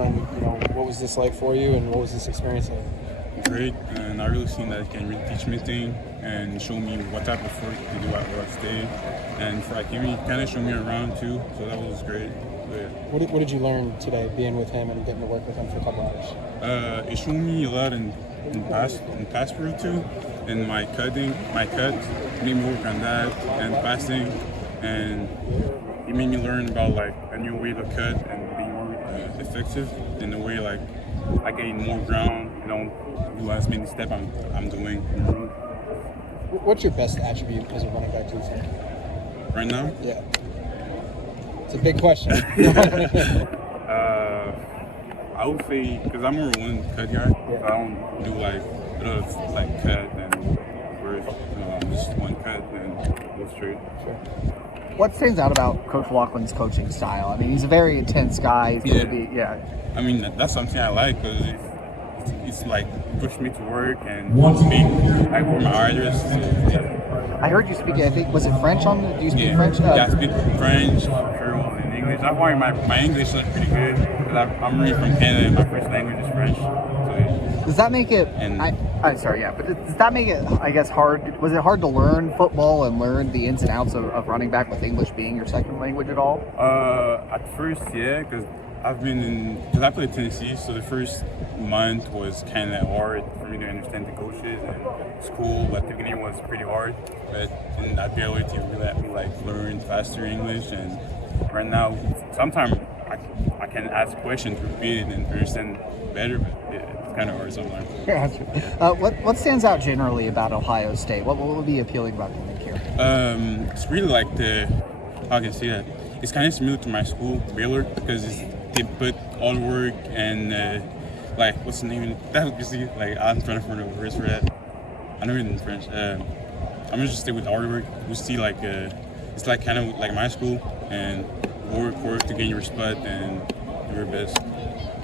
Locklyn. What was this like for you, and what was this experience like? Great, and I really seen that it can really teach me things and show me what type of work to do at where I stay. And for like, he kind of showed me around too, so that was great. Yeah. What did you learn today being with him and getting to work with him for a couple hours? It showed me a lot in pass pro too, and my cuts, made me work on that, and passing, and it made me learn about like a new way to cut and be more effective in the way like I gain more ground, do as many steps I'm doing. What's your best attribute as a running back, do you think? Right now? Yeah. It's a big question. I would say, because I'm more one cut guy, I don't do like a lot of like cut and whereas just one cut and go straight. Sure. What stands out about Coach Locklyn's coaching style? I mean, he's a very intense guy. He's going to be, I mean, that's something I like because it's like push me to work and make like where my address. I heard you speak. I think was it French on? Do you speak French? Yeah, I speak French, Creole, and English. I find my English is pretty good because I'm really from Canada and my first language is French. So, does that make it? I'm sorry, but does that make it? I guess hard. Was it hard to learn football and learn the ins and outs of running back with English being your second language at all? At first, yeah, because because I played Tennessee, so the first month was kind of hard for me to understand the coaches, and school at the beginning was pretty hard, but in that ability really let me like learn faster English, and right now sometimes I can ask questions, repeat it, and understand better, but it's kind of hard sometimes. What stands out generally about Ohio State? What would be appealing about coming here? It's really like how can I say that? It's kind of similar to my school, Baylor, because they put all the work and like what's the name? That obviously like I'm trying to find the words for that. I know it in French. I'm gonna just stay with hard work. We see like it's like kind of like my school and work to gain your spot and do your best.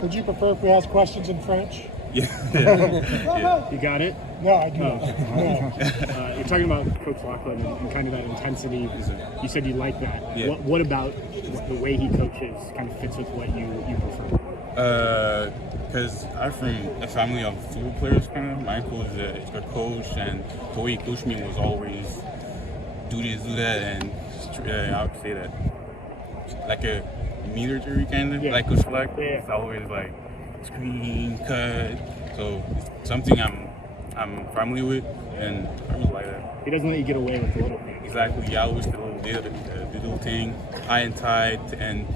Would you prefer if we ask questions in French? Yeah. You got it? No, I do not. No. You're talking about Coach Locklyn and kind of that intensity. You said you like that. Yeah. What about the way he coaches kind of fits with what you prefer? Because I'm from a family of football players, kind of. My uncle is a coach, and the way he coached me was always do this, do that, and I would say that like a military kind of, like Coach Fleck. It's always like screen, cut. So it's something I'm familiar with, and I really like that. He doesn't let you get away with the little things. Exactly. Yeah, I always the little thing, high and tight, and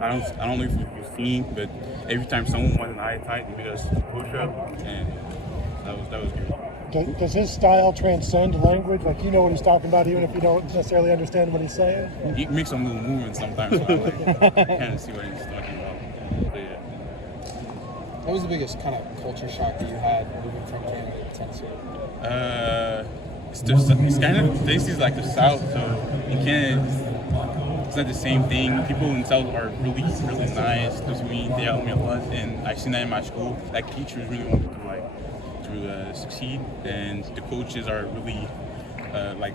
I don't know if you've seen, but every time someone was an high and tight, he made us push up, and that was good. Does his style transcend language? Like, you know what he's talking about, even if you don't necessarily understand what he's saying? He makes some little movements sometimes, so I kind of see what he's talking about. So, yeah. What was the biggest kind of culture shock that you had moving from Canada to Tennessee? It's kind of Tennessee's like the South, so in Canada it's not the same thing. People in the South are really, really nice to me. They help me a lot, and I've seen that in my school. Like teachers really want me to succeed, and the coaches are really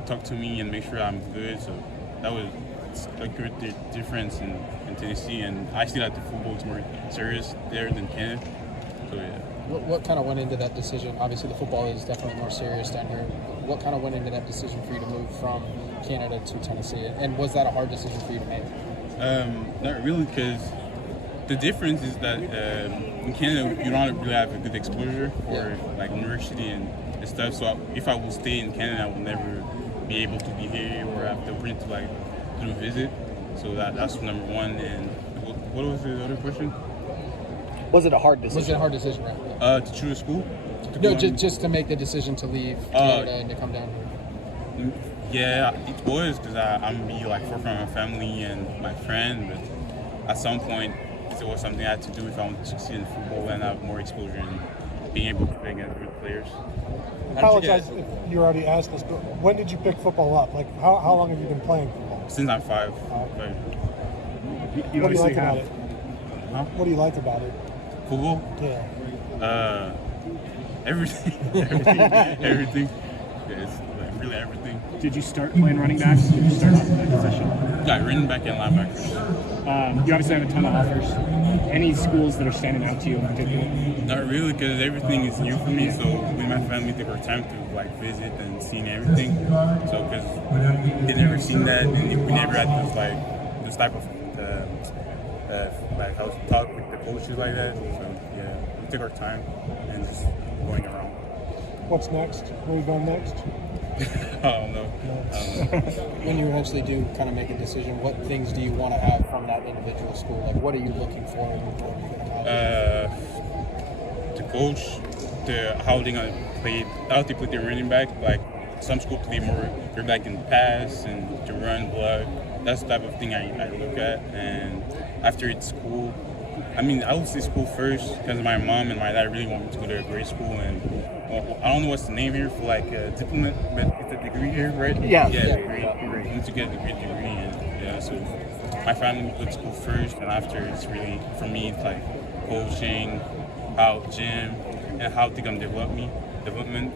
talk to me and make sure I'm good. So that was a good difference in Tennessee, and I see that the football is more serious there than Canada. So yeah. What kind of went into that decision? Obviously, the football is definitely more serious down here. What kind of went into that decision for you to move from Canada to Tennessee? And was that a hard decision for you to make? Not really, because the difference is that in Canada, you don't really have a good exposure for like university and stuff. So if I will stay in Canada, I will never be able to be here or have the opportunity to do a visit. So that's number one. And what was the other question? Was it a hard decision? Was it a hard decision, right? To choose a school? No, just to make the decision to leave Canada and to come down here. Yeah, it was because I'm be like far from my family and my friend, but at some point it was something I had to do if I want to succeed in football and have more exposure and being able to play against good players. I apologize if you already asked this, but when did you pick football up? Like, how long have you been playing football? Since I'm 5. What do you like about it? Huh? What do you like about it? Football? Yeah. Everything. Everything. Yeah, it's like really everything. Did you start playing running back? Did you start off in that position? Yeah, running back and linebacker. You obviously have a ton of offers. Any schools that are standing out to you in particular? Not really, because everything is new for me. So with my family, take our time to like visit and see everything. So because they never seen that, and we never had this type of like how to talk with the coaches like that. So yeah, we take our time and just going around. What's next? Where are we going next? I don't know. When you eventually do kind of make a decision, what things do you want to have from that individual school? Like, what are you looking for? The coach, how they gonna play, how they put their running back. Like some school play more their back in the pass and to run block. That's the type of thing I look at. And after it's school, I mean, I would say school first because my mom and my dad really want me to go to a great school. And I don't know what's the name here for like a diploma, but it's a degree here, right? Yeah. Degree. I need to get a degree, and yeah, so my family would school first, and after it's really for me, it's like coaching, how gym, and how they're gonna development.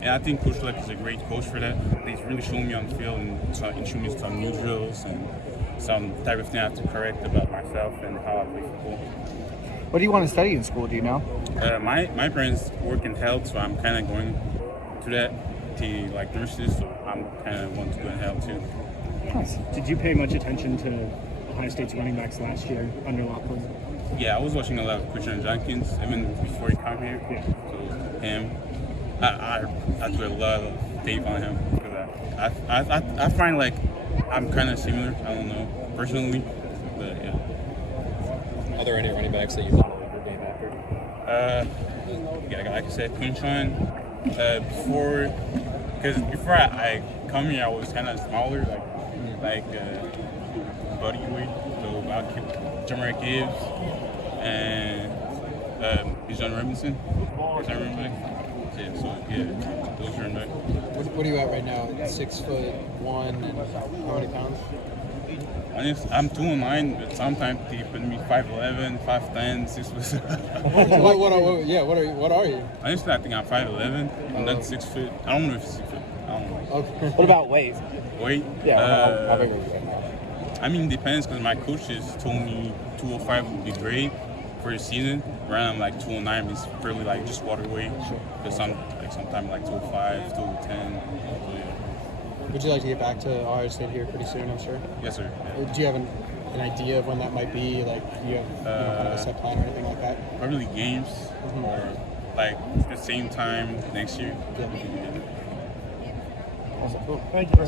And I think Coach Luck is a great coach for that. He's really showing me on the field and showing me some new drills and some type of thing I have to correct about myself and how I play football. What do you want to study in school? Do you know? My parents work in health, so I'm kind of going to that to like nurses. So I'm kind of want to go in health too. Nice. Did you pay much attention to Ohio State's running backs last year under Locklyn? Yeah, I was watching a lot of Christian Jenkins even before he came here. Yeah. So him, I do a lot of tape on him because I find like I'm kind of similar. I don't know personally, but yeah. Are there any running backs that you follow your game after? Yeah, like I said, Quinshawn. Before I come here, I was kind of smaller, like body weight. So I'll keep Jamar Gibbs and Bijan Robinson. Yeah, so yeah, those are back. What are you at right now? 6'1" and how many pounds? I'm 209, but sometimes they put me 5'11", 5'10", 6 foot. What are you? Honestly, I think I'm 5'11". I'm not 6 foot. I don't know if it's 6 foot. I don't know. Okay. What about weight? Weight? Yeah. How big are you? I mean, it depends because my coaches told me 205 would be great for the season. Around I'm like 209 is fairly like just water weight. Because sometimes like 205, 210. So, yeah. Would you like to get back to Ohio State here pretty soon, I'm sure? Yes, sir. Yeah. Do you have an idea of when that might be? Like, do you have kind of a set plan or anything like that? Probably games or like the same time next year. Yeah. Awesome. Cool. Thank you.